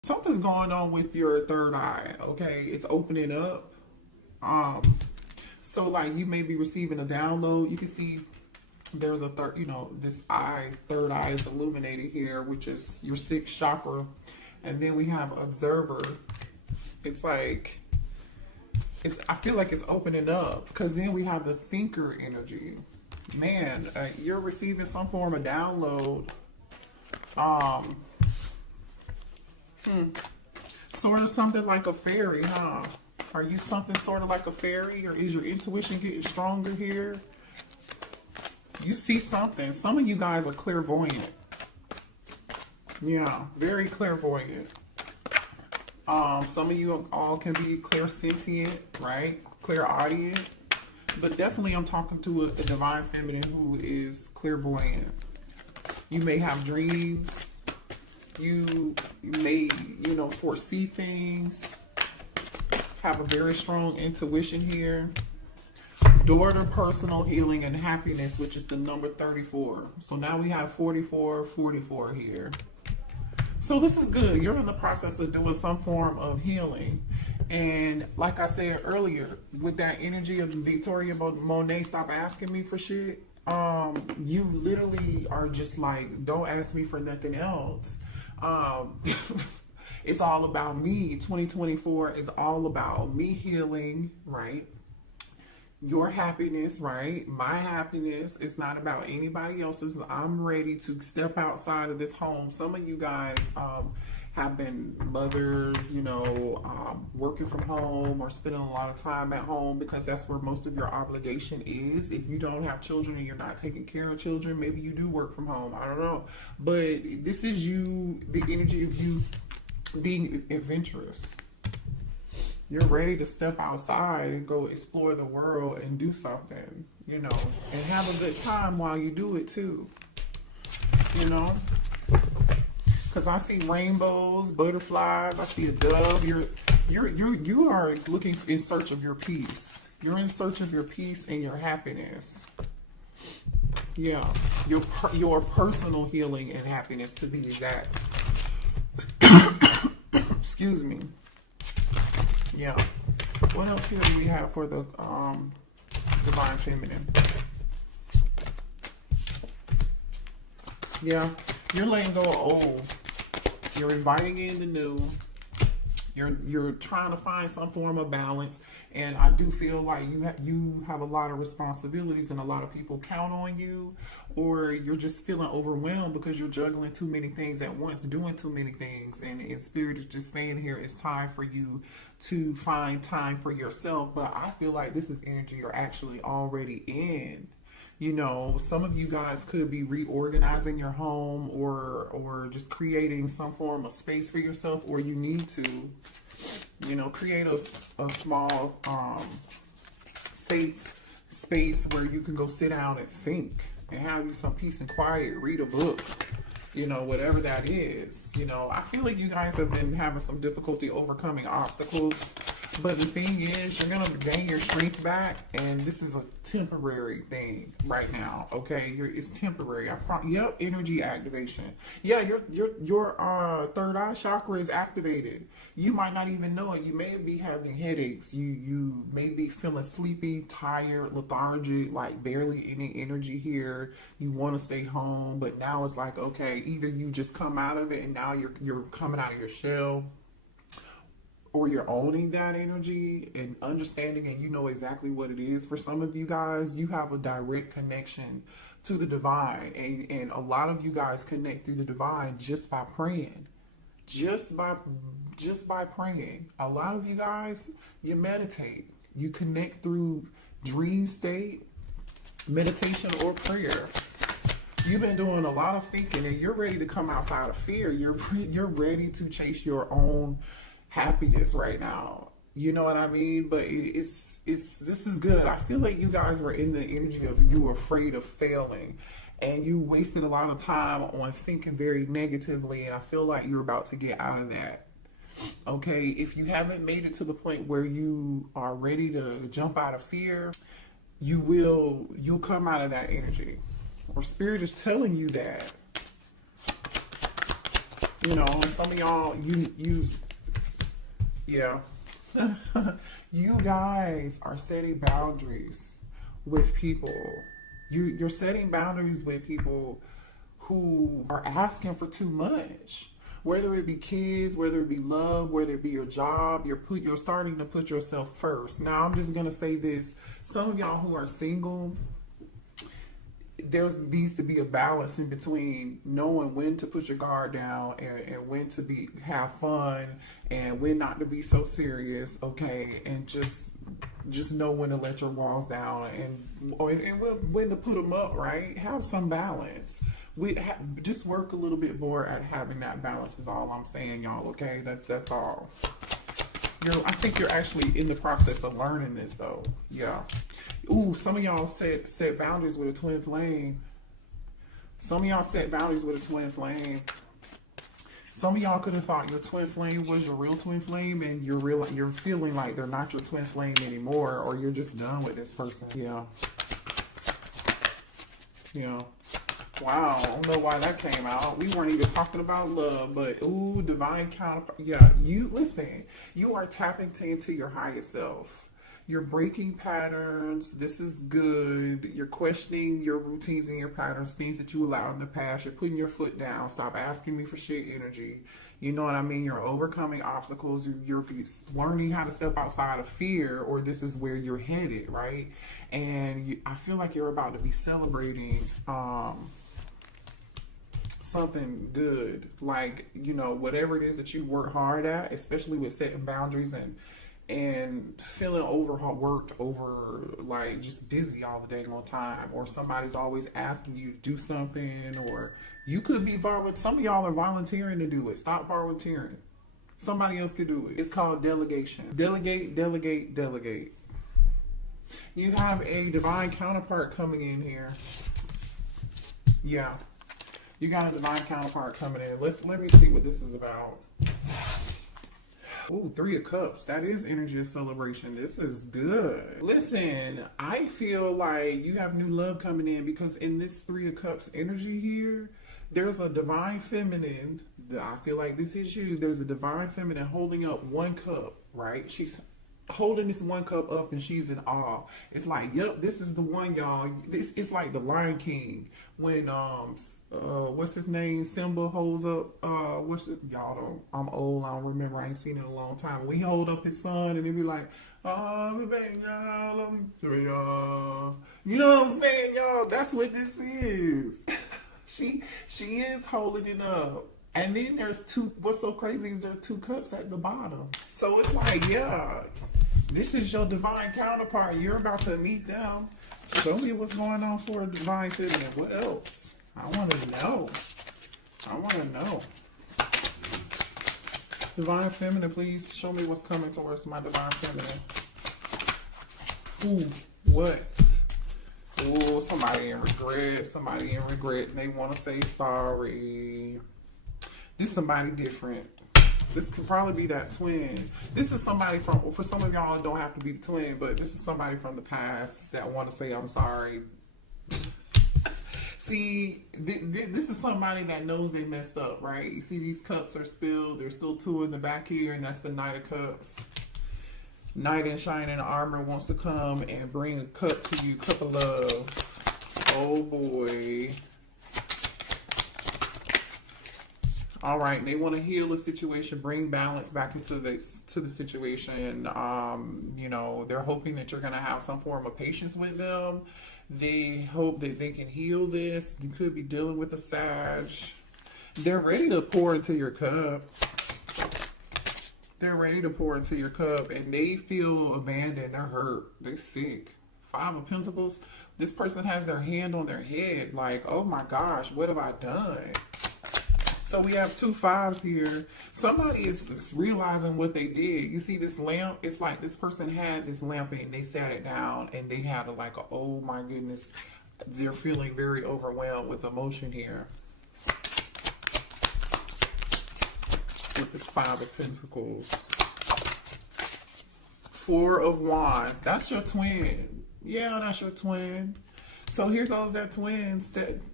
Something's going on with your third eye, okay? It's opening up. Um, so like you may be receiving a download. You can see there's a third, this third eye is illuminated here, which is your sixth chakra. And then we have observer. It's like, I feel like it's opening up because then we have the thinker energy. Man, you're receiving some form of download. Um, Sort of something like a fairy, huh? Are you something sort of like a fairy, or is your intuition getting stronger here? You see something. Some of you guys are clairvoyant. Yeah, very clairvoyant. Some of you all can be clairsentient, right? Clairaudient. But definitely I'm talking to a divine feminine who is clairvoyant. You may have dreams. You may, foresee things. Have a very strong intuition here. Daughter, personal healing, and happiness, which is the number 34. So now we have 44, 44 here. So this is good. You're in the process of doing some form of healing. And like I said earlier, with that energy of Victoria Monet, stop asking me for shit. You literally are just like, don't ask me for nothing else. It's all about me. 2024 is all about me healing, right? Your happiness, right? My happiness is not about anybody else's. I'm ready to step outside of this home. Some of you guys have been mothers, working from home or spending a lot of time at home because that's where most of your obligation is. If you don't have children and you're not taking care of children, maybe you do work from home. I don't know. But this is you, the energy of you being adventurous. You're ready to step outside and go explore the world and do something, and have a good time while you do it too, because I see rainbows, butterflies, I see a dove. You are looking in search of your peace. You're in search of your peace and your happiness. Yeah, your personal healing and happiness, to be exact. Excuse me. Yeah. What else here do we have for the divine feminine? Yeah, you're letting go of old. You're inviting in the new. You're trying to find some form of balance, and I do feel like you have a lot of responsibilities and a lot of people count on you, or you're just feeling overwhelmed because you're juggling too many things at once, doing too many things, and Spirit is just saying here it's time for you to find time for yourself. But I feel like this is energy you're actually already in. Some of you guys could be reorganizing your home or just creating some form of space for yourself, or you need to, create a small, safe space where you can go sit down and think and have you some peace and quiet, read a book, whatever that is. I feel like you guys have been having some difficulty overcoming obstacles. But the thing is, you're going to gain your strength back, and this is a temporary thing right now, okay? It's temporary. Yep, energy activation. Yeah, your third eye chakra is activated. You might not even know it. You may be having headaches. You may be feeling sleepy, tired, lethargic, like barely any energy here. You want to stay home, but now it's like, okay, either you just come out of it and now you're coming out of your shell, or you're owning that energy and understanding, and you know exactly what it is. For some of you guys, you have a direct connection to the divine, and a lot of you guys connect through the divine just by praying. Just by praying. A lot of you guys, you meditate. You connect through dream state, meditation, or prayer. You've been doing a lot of thinking, and you're ready to come outside of fear. You're ready to chase your own happiness right now. You know what I mean? But this is good. I feel like you guys were in the energy of you were afraid of failing, and you wasted a lot of time on thinking very negatively, and I feel like you're about to get out of that. Okay, if you haven't made it to the point where you are ready to jump out of fear, you'll come out of that energy. Or Spirit is telling you that. You know, some of y'all, yeah. You guys are setting boundaries with people. You're setting boundaries with people who are asking for too much. Whether it be kids, whether it be love, whether it be your job, you're starting to put yourself first. Now, I'm just gonna say this: some of y'all who are single, there needs to be a balance in between knowing when to put your guard down and when to have fun and when not to be so serious, okay? And just know when to let your walls down and when to put them up, right? Have some balance. Just work a little bit more at having that balance is all I'm saying, y'all, okay? That's all. I think you're actually in the process of learning this, though. Yeah. Ooh, some of y'all set boundaries with a twin flame. Some of y'all set boundaries with a twin flame. Some of y'all could have thought your twin flame was your real twin flame, and you're feeling like they're not your twin flame anymore, or you're just done with this person. Yeah. Yeah. Wow, I don't know why that came out. We weren't even talking about love, but ooh, divine counterpart. Yeah, listen, you are tapping into your highest self. You're breaking patterns. This is good. You're questioning your routines and your patterns, things that you allowed in the past. You're putting your foot down. Stop asking me for shit energy. You know what I mean? You're overcoming obstacles. You're learning how to step outside of fear, or this is where you're headed, right? And I feel like you're about to be celebrating something good, like, you know, whatever it is that you work hard at, especially with setting boundaries and feeling overworked, like just busy all the dang on time, or somebody's always asking you to do something, or you could be some of y'all are volunteering to do it. Stop volunteering. Somebody else could do it. It's called delegation. Delegate, delegate, delegate. You have a divine counterpart coming in here. Yeah. You got a divine counterpart coming in. Let me see what this is about. Ooh, 3 of Cups. That is energy of celebration. This is good. Listen, I feel like you have new love coming in, because in this 3 of Cups energy here, there's a divine feminine. I feel like this is you. There's a divine feminine holding up 1 cup, right? She's holding this 1 cup up and she's in awe. It's like, yep, this is the one, y'all. It's like the Lion King when what's his name, Simba holds up y'all don't, I'm old, I don't remember, I ain't seen it in a long time. When he hold up his son and he be like, oh baby, love me, you know what I'm saying, y'all? That's what this is. she is holding it up. And then there's 2, what's so crazy is there are 2 cups at the bottom. So it's like, yeah, this is your divine counterpart. You're about to meet them. Show me what's going on for a divine feminine. What else? I want to know. I want to know. Divine feminine, please show me what's coming towards my divine feminine. Ooh, what? Ooh, somebody in regret. Somebody in regret. And they want to say sorry. This is somebody different. This could probably be that twin. This is somebody for some of y'all, it don't have to be the twin, but this is somebody from the past that want to say, I'm sorry. See, this is somebody that knows they messed up, right? You see these cups are spilled. There's still 2 in the back here, and that's the Knight of Cups. Knight in shining armor wants to come and bring a cup to you, cup of love. Oh boy. All right, they want to heal a situation, bring balance back into the situation. You know, they're hoping that you're going to have some form of patience with them. They hope that they can heal this. You could be dealing with a Sag. They're ready to pour into your cup. They're ready to pour into your cup, and they feel abandoned. They're hurt. They're sick. 5 of Pentacles. This person has their hand on their head, like, oh my gosh, what have I done? So we have 2 5s here. Somebody is realizing what they did. You see this lamp? It's like this person had this lamp and they sat it down and they had oh my goodness. They're feeling very overwhelmed with emotion here. With this 5 of Pentacles. 4 of Wands. That's your twin. Yeah, that's your twin. So here goes that twins.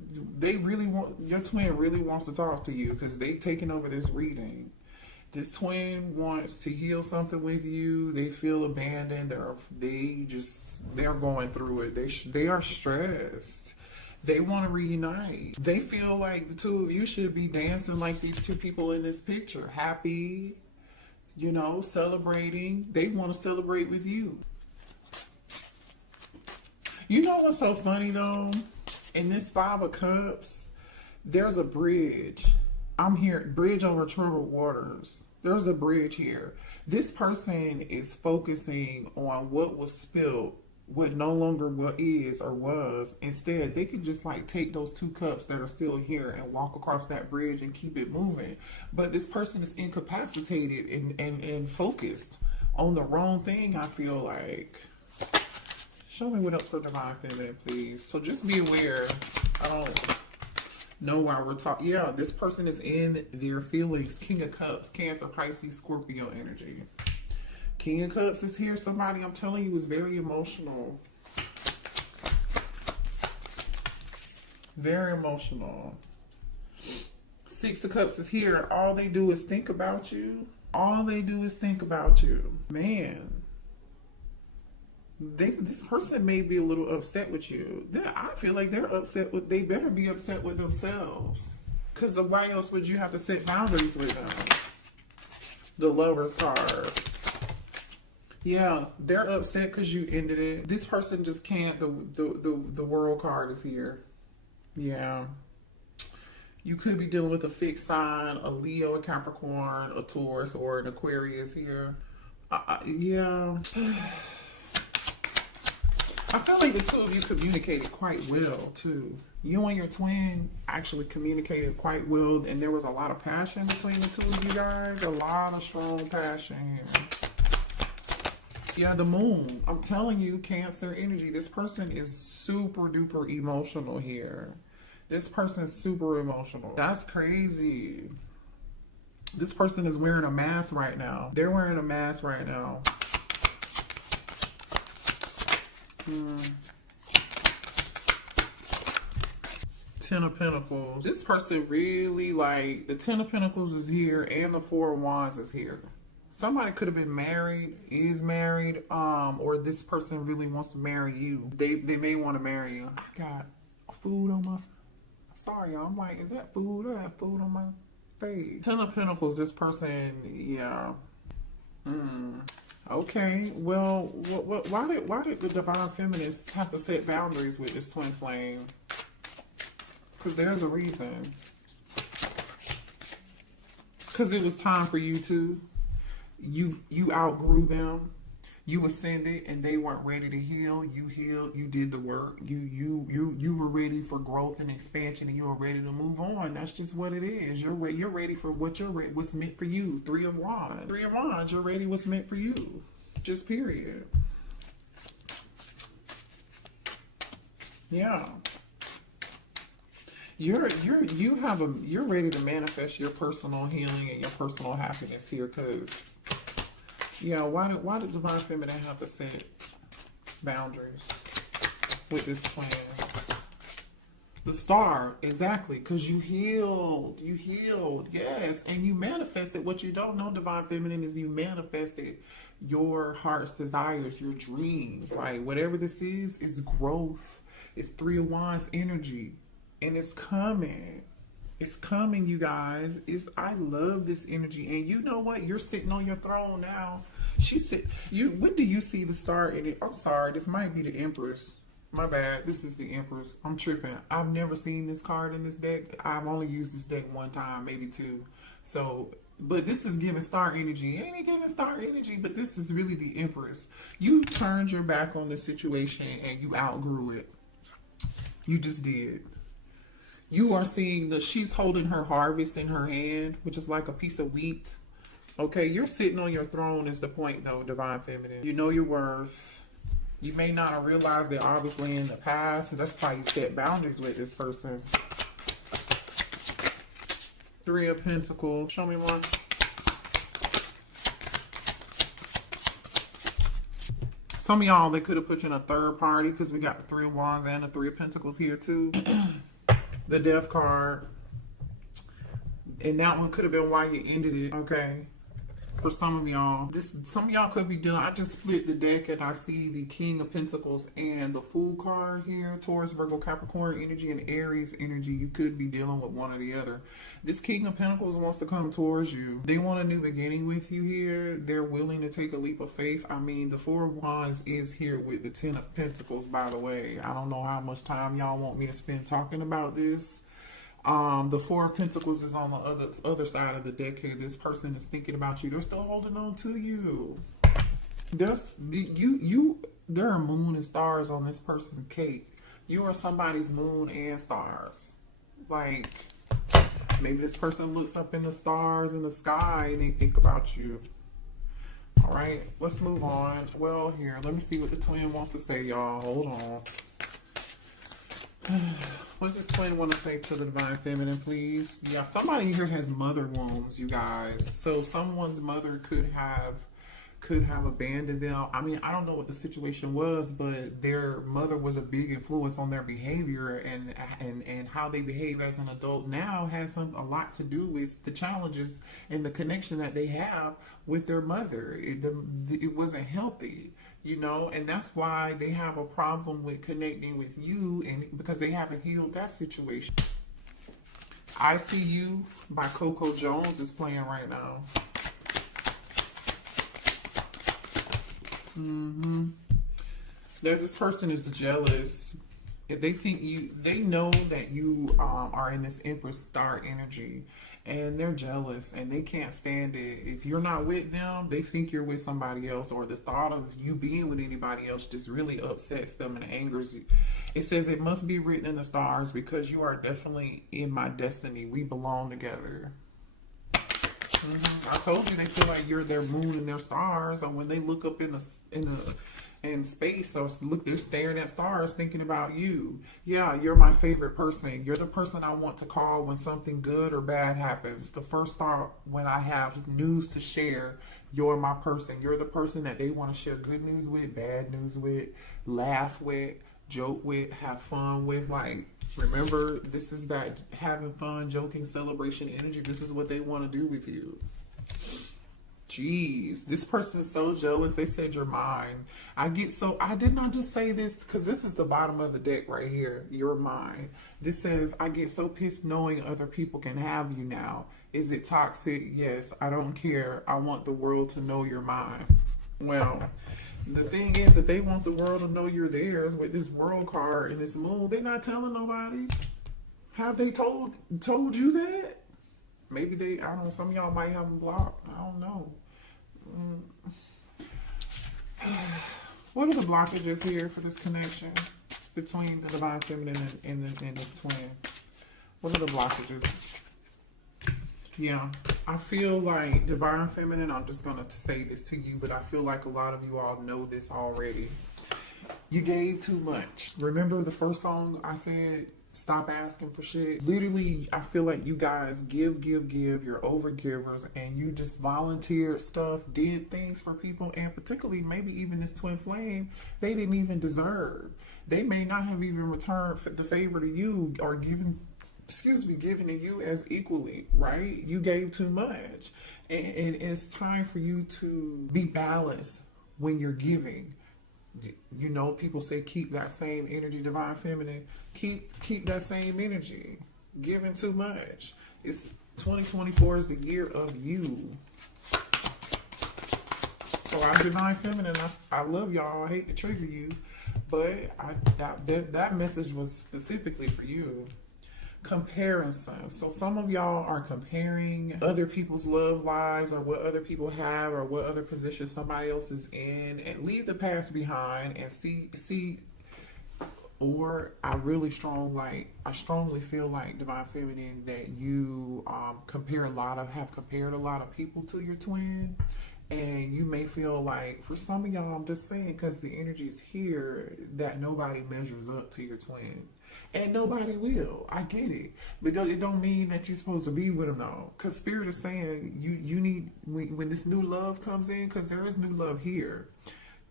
they really want, your twin really wants to talk to you because they've taken over this reading. This twin wants to heal something with you. They feel abandoned. They're going through it. They are stressed. They want to reunite. They feel like the two of you should be dancing like these two people in this picture. Happy, you know, celebrating. They want to celebrate with you. You know what's so funny though? In this Five of Cups, there's a bridge. I'm here, bridge over troubled waters. There's a bridge here. This person is focusing on what was spilled, what no longer what is or was. Instead, they could just like take those two cups that are still here and walk across that bridge and keep it moving. But this person is incapacitated and focused on the wrong thing, I feel like. Show me what else for Divine Feminine, please. So just be aware. I don't know why we're talking. Yeah, this person is in their feelings. King of Cups, Cancer, Pisces, Scorpio energy. King of Cups is here. Somebody, I'm telling you, is very emotional. Very emotional. Six of Cups is here. All they do is think about you. All they do is think about you. Man. This person may be a little upset with you. I feel like they're upset with, they better be upset with themselves. Because why else would you have to set boundaries with them? The Lover's card. Yeah, they're upset because you ended it. This person just can't, the World card is here. Yeah. You could be dealing with a fixed sign, a Leo, a Capricorn, a Taurus, or an Aquarius here. Yeah. I feel like the two of you communicated quite well, too. You and your twin actually communicated quite well, and there was a lot of passion between the two of you guys. A lot of strong passion. Yeah, the Moon. I'm telling you, Cancer energy. This person is super duper emotional here. This person is super emotional. That's crazy. This person is wearing a mask right now. They're wearing a mask right now. Ten of Pentacles. This person really, like, the Ten of Pentacles is here and the Four of Wands is here. Somebody could have been married, is married, or this person really wants to marry you. They may want to marry you. I got food on my, sorry y'all, I'm like, is that food? I have food on my face. Ten of Pentacles, this person, yeah. Okay, well, why did the Divine Feminists have to set boundaries with this twin flame? Because there's a reason. Because it was time for you to. You outgrew them. You ascended, and they weren't ready to heal. You healed. You did the work. You were ready for growth and expansion, and you were ready to move on. That's just what it is. You're ready for what's meant for you. Three of Wands. Three of Wands. You're ready. What's meant for you. Just period. Yeah. You're ready to manifest your personal healing and your personal happiness here, because yeah, why did Divine Feminine have to set boundaries with this plan? The Star, exactly, because you healed, yes, and you manifested. What you don't know, Divine Feminine, is you manifested your heart's desires, your dreams. Like, whatever this is growth. It's Three of Wands energy, and it's coming. It's coming, you guys. I love this energy. And you know what? You're sitting on your throne now. When do you see the Star in it? I'm sorry, this might be the Empress. My bad. This is the Empress. I'm tripping. I've never seen this card in this deck. I've only used this deck one time, maybe two. So, but this is giving Star energy. It ain't giving Star energy, but this is really the Empress. You turned your back on the situation and you outgrew it. You just did. You are seeing she's holding her harvest in her hand, which is like a piece of wheat. Okay, you're sitting on your throne is the point though, Divine Feminine. You know your worth. You may not have realized it obviously in the past. That's why you set boundaries with this person. Three of Pentacles. Show me more. Some of y'all, they could have put you in a third party because we got the Three of Wands and the Three of Pentacles here too. the death card. And that one could have been why you ended it, okay? For some of y'all, some of y'all could be dealing. I just split the deck and I see the King of Pentacles and the Fool card here. Taurus, Virgo, Capricorn energy, and Aries energy. You could be dealing with one or the other. This King of Pentacles wants to come towards you. They want a new beginning with you here. They're willing to take a leap of faith. I mean, the Four of Wands is here with the Ten of Pentacles, by the way. I don't know how much time y'all want me to spend talking about this. The Four of Pentacles is on the other side of the deck here. This person is thinking about you. They're still holding on to you. There are moon and stars on this person's cake. You are somebody's moon and stars. Like, maybe this person looks up in the stars in the sky and they think about you. All right, let's move on. Well, here, let me see what the twin wants to say, y'all. Hold on. What does this twin want to say to the Divine Feminine, please? Yeah, somebody here has mother wounds, you guys. So someone's mother could have abandoned them. I mean, I don't know what the situation was, but their mother was a big influence on their behavior, and how they behave as an adult now has a lot to do with the challenges and the connection that they have with their mother. It wasn't healthy. You know, and that's why they have a problem with connecting with you, and because they haven't healed that situation. I See You by Coco Jones is playing right now. There's this person is jealous. If they think they know that you are in this Empress star energy, and they're jealous and they can't stand it. If you're not with them, they think you're with somebody else, or the thought of you being with anybody else just really upsets them and angers you. It says it must be written in the stars because you are definitely in my destiny. We belong together. I told you they feel like you're their moon and their stars, and when they look up in space, so look, they're staring at stars thinking about you. Yeah, you're my favorite person. You're the person I want to call when something good or bad happens. The first thought when I have news to share, you're my person. You're the person that they want to share good news with, bad news with, laugh with, joke with, have fun with. Like, remember, this is that having fun, joking, celebration energy. This is what they want to do with you. Jeez, this person is so jealous. They said you're mine. I did not just say this because this is the bottom of the deck right here. You're mine. This says, I get so pissed knowing other people can have you now. Is it toxic? Yes, I don't care. I want the world to know you're mine. Well, the thing is that they want the world to know you're theirs with this world card and this moon. They're not telling nobody. Have they told you that? Maybe they, I don't know, some of y'all might have them blocked. I don't know. What are the blockages here for this connection between the Divine Feminine and this twin? What are the blockages? Yeah, I feel like Divine Feminine, I'm just going to say this to you, but I feel like a lot of you all know this already. You gave too much. Remember the first song I said? Stop asking for shit. Literally, I feel like you guys give. You're over givers, and you just volunteered stuff, did things for people, and particularly maybe even this twin flame, they didn't even deserve. They may not have even returned the favor to you or given to you as equally, right? You gave too much, and it's time for you to be balanced when you're giving. You know, people say keep that same energy, Divine Feminine. Keep that same energy. Giving too much. It's 2024 is the year of you. So I'm Divine Feminine. I love y'all. I hate to trigger you, but that message was specifically for you. Comparison. So some of y'all are comparing other people's love lives or what other people have or what other position somebody else is in, and leave the past behind and see. Or I strongly feel like Divine Feminine that you have compared a lot of people to your twin. And you may feel like, for some of y'all, I'm just saying, because the energy is here, that nobody measures up to your twin. And nobody will. I get it. But it don't mean that you're supposed to be with them, though. Because Spirit is saying, you need, when this new love comes in, because there is new love here,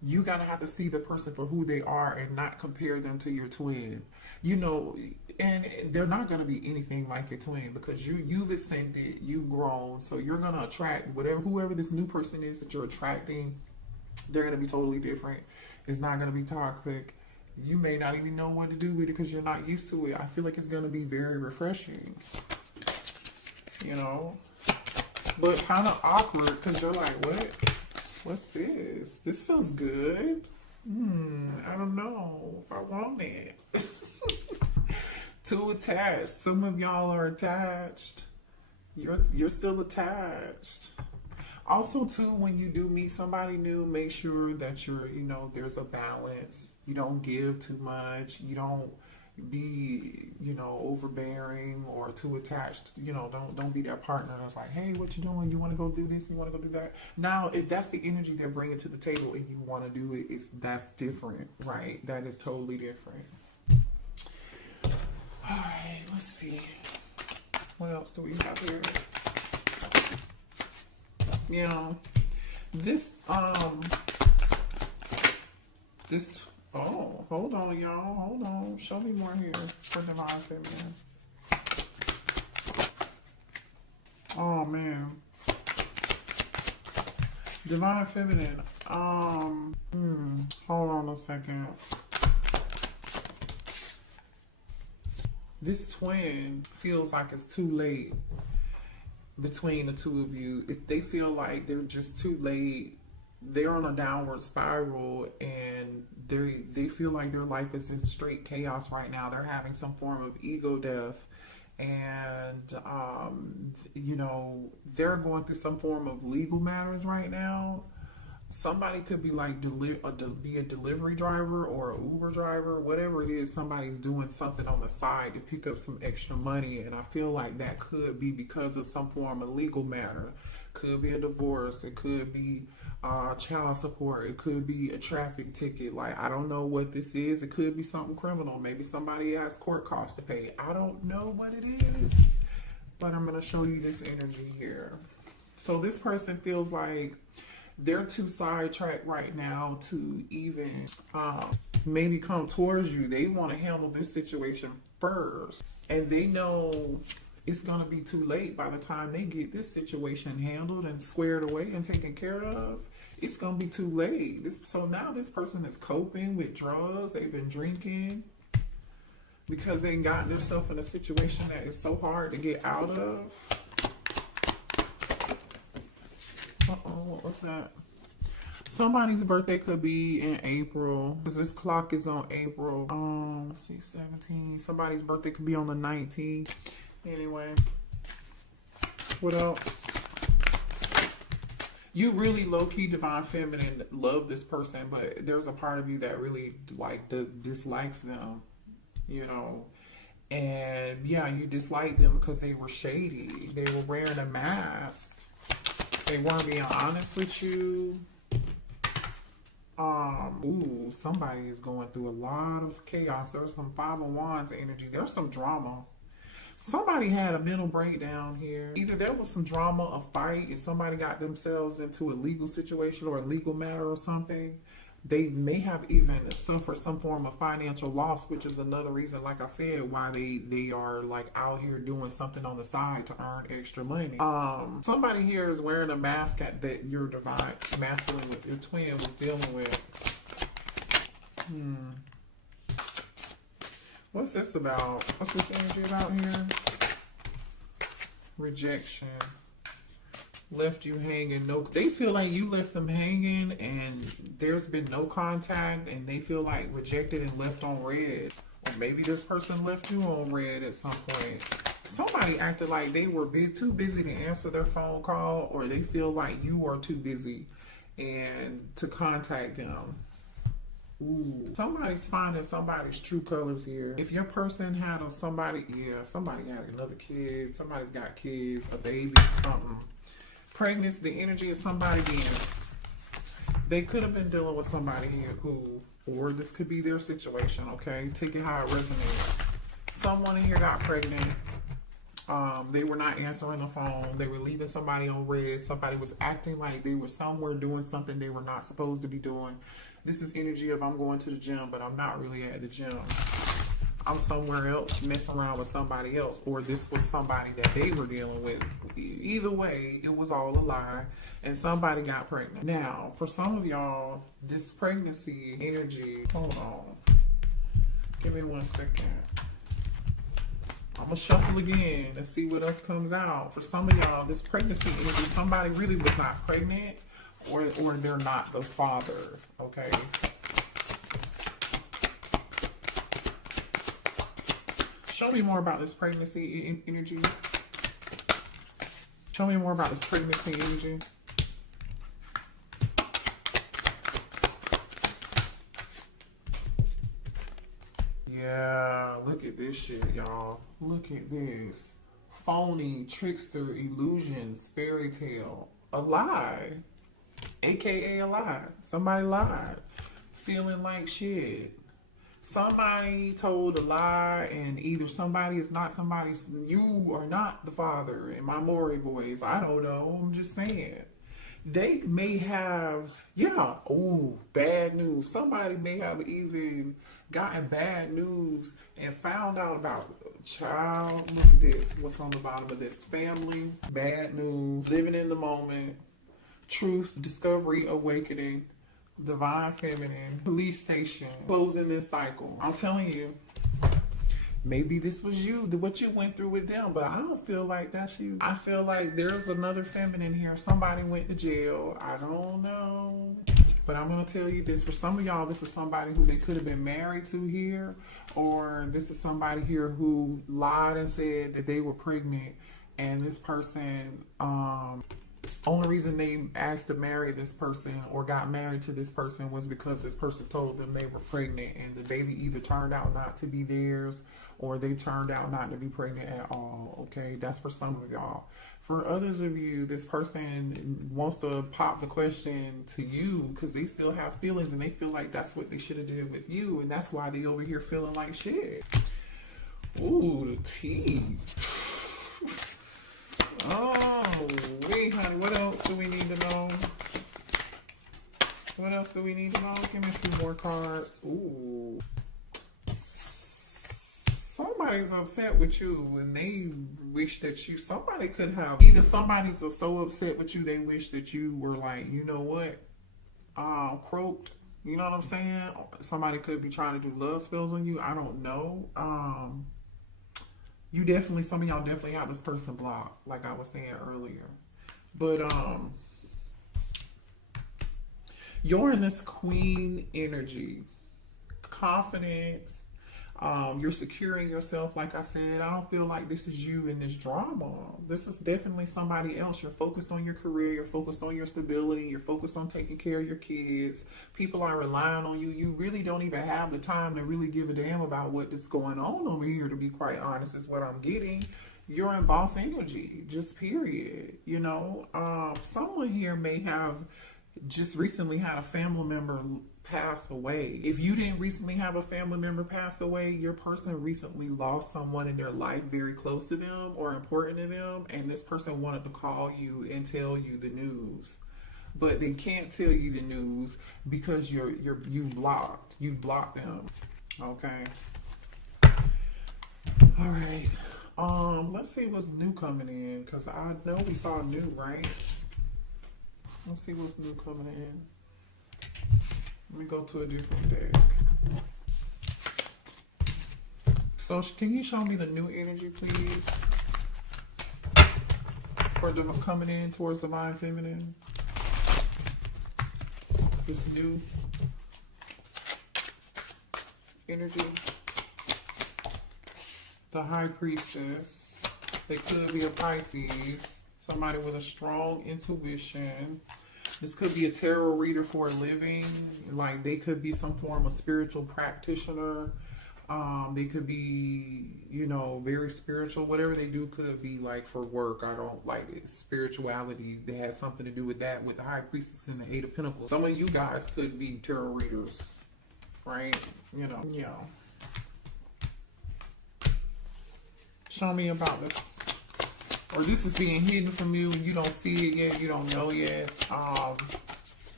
you gotta have to see the person for who they are and not compare them to your twin. You know, and they're not gonna be anything like your twin because you've ascended, you've grown, so you're gonna attract whoever this new person is that you're attracting. They're gonna be totally different. It's not gonna be toxic. You may not even know what to do with it because you're not used to it. I feel like it's gonna be very refreshing. You know, but kind of awkward because you're like, what? What's this? This feels good. I don't know if I want it. Too attached. Some of y'all are attached. You're still attached. Also, too, when you do meet somebody new, make sure that there's a balance. You don't give too much. You don't be, overbearing or too attached. Don't be that partner that's like, hey, what you doing? You want to go do this? You want to go do that? Now, if that's the energy they're bringing to the table and you want to do it, that's different, right? That is totally different. All right, let's see. What else do we have here? This, oh, hold on, y'all. Hold on. Show me more here for Divine Feminine. Oh, man. Divine Feminine. Hold on a second. This twin feels like it's too late between the two of you. If they feel like they're just too late, they're on a downward spiral and they feel like their life is in straight chaos right now. They're having some form of ego death and they're going through some form of legal matters right now. Somebody could be like be a delivery driver or an Uber driver, whatever it is. Somebody's doing something on the side to pick up some extra money, and I feel like that could be because of some form of legal matter. Could be a divorce. It could be child support. It could be a traffic ticket. Like, I don't know what this is. It could be something criminal. Maybe somebody has court costs to pay. I don't know what it is, but I'm going to show you this energy here. So this person feels like they're too sidetracked right now to even maybe come towards you. They want to handle this situation first. And they know it's going to be too late by the time they get this situation handled and squared away and taken care of. It's going to be too late. So now this person is coping with drugs. They've been drinking because they've gotten themselves in a situation that is so hard to get out of. What was that? Somebody's birthday could be in April, because this clock is on April. Let's see, 17. Somebody's birthday could be on the 19th. Anyway, what else? You really low-key Divine Feminine love this person, but there's a part of you that really dislikes them, And yeah, you dislike them because they were shady. They were wearing a mask. They weren't being honest with you. Somebody is going through a lot of chaos. There's some Five of Wands energy. There's some drama. Somebody had a mental breakdown here. Either there was some drama, a fight, and somebody got themselves into a legal situation or a legal matter or something. They may have even suffered some form of financial loss, which is another reason, like I said, why they are like out here doing something on the side to earn extra money. Somebody here is wearing a mask that your divine masculine with your twin was dealing with. What's this about? What's this energy about here? Rejection. Left you hanging. No, they feel like you left them hanging and there's been no contact and they feel like rejected and left on red. Or maybe this person left you on red at some point. Somebody acted like they were too busy to answer their phone call, or they feel like you are too busy and to contact them. Somebody's finding somebody's true colors here. If your person had somebody had another kid, somebody's got kids, a baby, something. Pregnancy, the energy of somebody being, they could have been dealing with somebody here or this could be their situation, okay? Take it how it resonates. Someone in here got pregnant. They were not answering the phone. They were leaving somebody on red. Somebody was acting like they were somewhere doing something they were not supposed to be doing. This is energy of I'm going to the gym, but I'm not really at the gym. I'm somewhere else messing around with somebody else, or this was somebody that they were dealing with. Either way, it was all a lie, and somebody got pregnant. Now, for some of y'all, this pregnancy energy, hold on. Give me 1 second. I'm gonna shuffle again and see what else comes out. For some of y'all, this pregnancy energy, somebody really was not pregnant, or they're not the father, okay? Show me more about this pregnancy energy. Show me more about this pregnancy energy. Yeah, look at this shit, y'all. Look at this. Phony, trickster, illusions, fairy tale. A lie. AKA a lie. Somebody lied. Feeling like shit. Somebody told a lie, and either somebody is not somebody's, you are not the father in my Maury voice. I don't know. I'm just saying. They may have, bad news. Somebody may have even gotten bad news and found out about child. Look at this. What's on the bottom of this? Family, bad news, living in the moment, truth, discovery, awakening, divine feminine, police station, closing this cycle. I'm telling you, maybe this was you, what you went through with them, but I don't feel like that's you. I feel like there's another feminine here. Somebody went to jail. I don't know. But I'm going to tell you this. For some of y'all, this is somebody who they could have been married to here, or this is somebody here who lied and said that they were pregnant, and this person, the only reason they asked to marry this person or got married to this person was because this person told them they were pregnant, and the baby either turned out not to be theirs or they turned out not to be pregnant at all. Okay, that's for some of y'all. For others of you, this person wants to pop the question to you because they still have feelings and they feel like that's what they should have did with you, and that's why they over here feeling like shit. Ooh, the tea. Oh, wait, honey, what else do we need to know? What else do we need to know? Give me some more cards. Ooh. Somebody's upset with you and they wish that you, somebody could have, either somebody's so upset with you, they wish that you were like, you know what, croaked. You know what I'm saying? Somebody could be trying to do love spells on you. I don't know. You definitely, some of y'all definitely have this person blocked, like I was saying earlier. But you're in this queen energy, confidence. You're securing yourself, like I said. I don't feel like this is you in this drama. This is definitely somebody else. You're focused on your career. You're focused on your stability. You're focused on taking care of your kids. People are relying on you. You really don't even have the time to really give a damn about what is going on over here, to be quite honest, is what I'm getting. You're in boss energy, just period. You know, someone here may have just recently had a family member passed away. If you didn't recently have a family member passed away, your person recently lost someone in their life very close to them or important to them, and this person wanted to call you and tell you the news, but they can't tell you the news because you've blocked them. Okay. All right. Let's see what's new coming in, because I know we saw new, right? Let's see what's new coming in. Let me go to a different deck. So can you show me the new energy, please? For the coming in towards divine feminine. This new energy. The high priestess. They could be a Pisces. Somebody with a strong intuition. This could be a tarot reader for a living. Like, they could be some form of spiritual practitioner. They could be, you know, very spiritual. Whatever they do could be like for work. I don't like it. Spirituality, they had something to do with that, with the high priestess and the Eight of Pentacles. Some of you guys could be tarot readers, right? You know, yeah. Show me about this. Or this is being hidden from you and you don't see it yet, you don't know yet.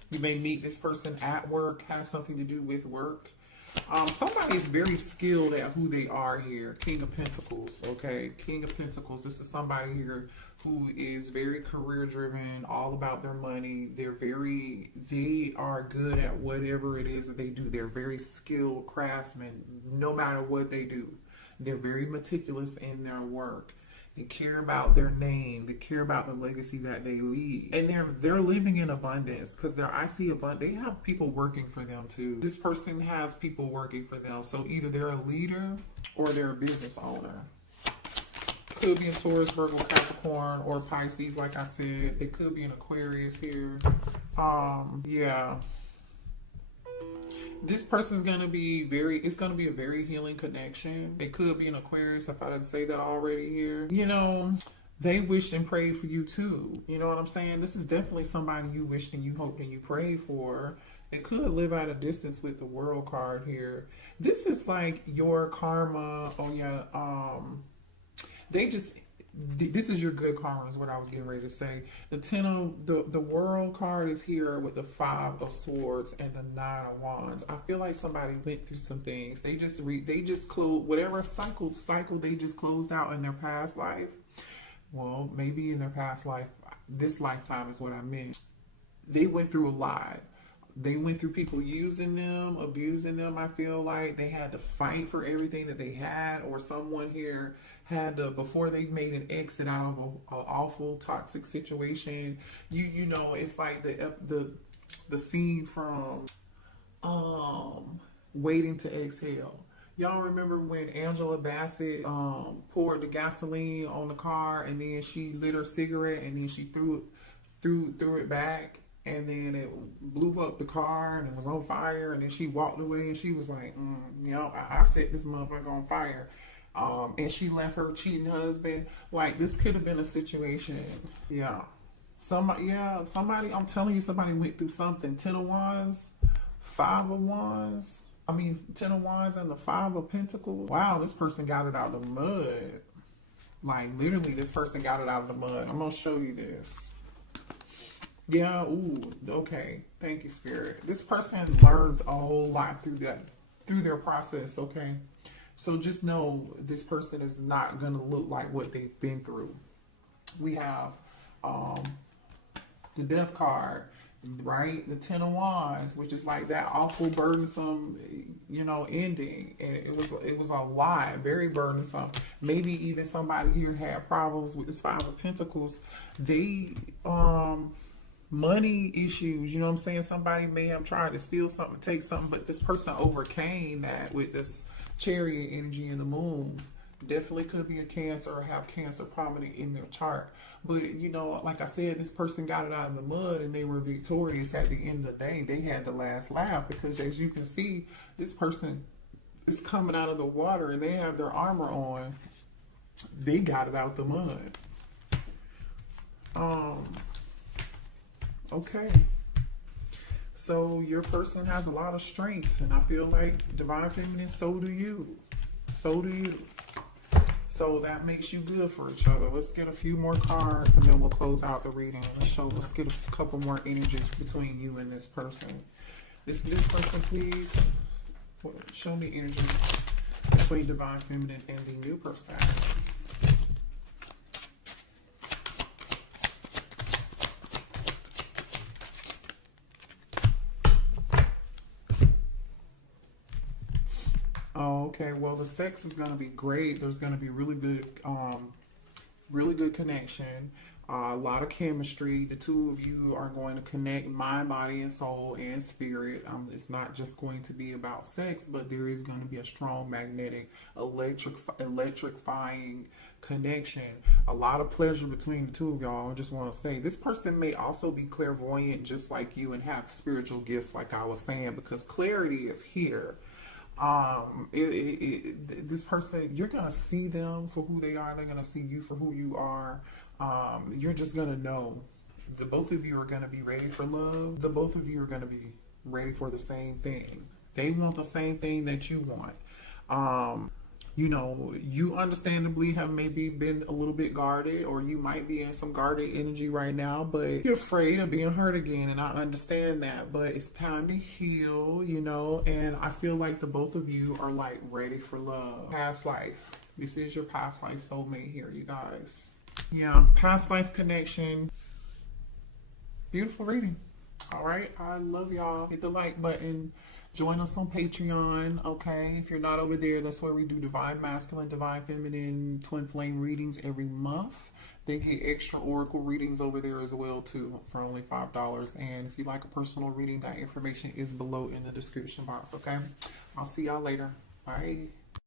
You may meet this person at work, has something to do with work. Somebody is very skilled at who they are here. King of Pentacles, okay? King of Pentacles. This is somebody here who is very career driven, all about their money. They are good at whatever it is that they do. They're very skilled craftsmen, no matter what they do. They're very meticulous in their work. They care about their name. They care about the legacy that they leave, and they're living in abundance because I see abundance. They have people working for them too. This person has people working for them, so either they're a leader or they're a business owner. Could be in Taurus, Virgo, Capricorn, or Pisces. Like I said, they could be in Aquarius here. Yeah. This person's going to be it's going to be a very healing connection. It could be an Aquarius, if I didn't say that already here. You know, they wished and prayed for you too. You know what I'm saying? This is definitely somebody you wished and you hoped and you prayed for. It could live at a distance with the World card here. This is like your karma. Oh yeah. This is your good karma is what I was getting ready to say. The World card is here with the 5 of Swords and the 9 of Wands. I feel like somebody went through some things. They just closed whatever cycle they just closed out in their past life. Well, maybe in their past life, this lifetime is what I meant. They went through a lot. They went through people using them, abusing them. I feel like they had to fight for everything that they had, or someone here had to, before they made an exit out of an awful toxic situation. You know, it's like the scene from Waiting to Exhale. Y'all remember when Angela Bassett poured the gasoline on the car, and then she lit her cigarette, and then she threw it back, and then it blew up the car and it was on fire, and then she walked away and she was like, you know, I set this motherfucker on fire. And she left her cheating husband. Like, this could have been a situation. Yeah. Somebody, I'm telling you, somebody went through something. 10 of Wands, 5 of Wands. 10 of Wands and the 5 of Pentacles. Wow, this person got it out of the mud. Like, literally, this person got it out of the mud. I'm going to show you this. Yeah, ooh, okay. Thank you, Spirit. This person learns a whole lot through their process, okay? So just know this person is not going to look like what they've been through. We have the Death card, right? The 10 of Wands, which is like that awful, burdensome, you know, ending. And it was a lot, very burdensome. Maybe even somebody here had problems with this 5 of Pentacles. They, money issues, you know what I'm saying? Somebody may have tried to steal something, take something, but this person overcame that with this Chariot energy in the Moon. Definitely could be a Cancer or have Cancer prominent in their chart. But, you know, like I said, this person got it out of the mud and they were victorious at the end of the day. They had the last laugh because, as you can see, this person is coming out of the water and they have their armor on. They got it out the mud. Okay, so your person has a lot of strength, and I feel like Divine Feminine, so do you. So do you. So that makes you good for each other. Let's get a few more cards, and then we'll close out the reading. Let's get a couple more energies between you and this person. This person, please. Show me energy between Divine Feminine and the new person. Oh, okay. Well, the sex is going to be great. There's going to be really good connection. A lot of chemistry. The two of you are going to connect mind, body, and soul and spirit. It's not just going to be about sex, but there is going to be a strong magnetic, electrifying connection. A lot of pleasure between the two of y'all. I just want to say this person may also be clairvoyant just like you and have spiritual gifts like I was saying, because clarity is here. This person, you're going to see them for who they are. They're going to see you for who you are. You're just going to know the both of you are going to be ready for love. The both of you are going to be ready for the same thing. They want the same thing that you want. You know, you understandably have maybe been a little bit guarded, or you might be in some guarded energy right now, but you're afraid of being hurt again. And I understand that, but it's time to heal, you know, and I feel like the both of you are like ready for love. Past life. This is your past life soulmate here, you guys. Yeah, past life connection. Beautiful reading. All right, I love y'all. Hit the like button. Join us on Patreon, okay? If you're not over there, that's where we do divine masculine, divine feminine, twin flame readings every month. They get extra oracle readings over there as well too for only $5. And if you like a personal reading, that information is below in the description box, okay? I'll see y'all later. Bye.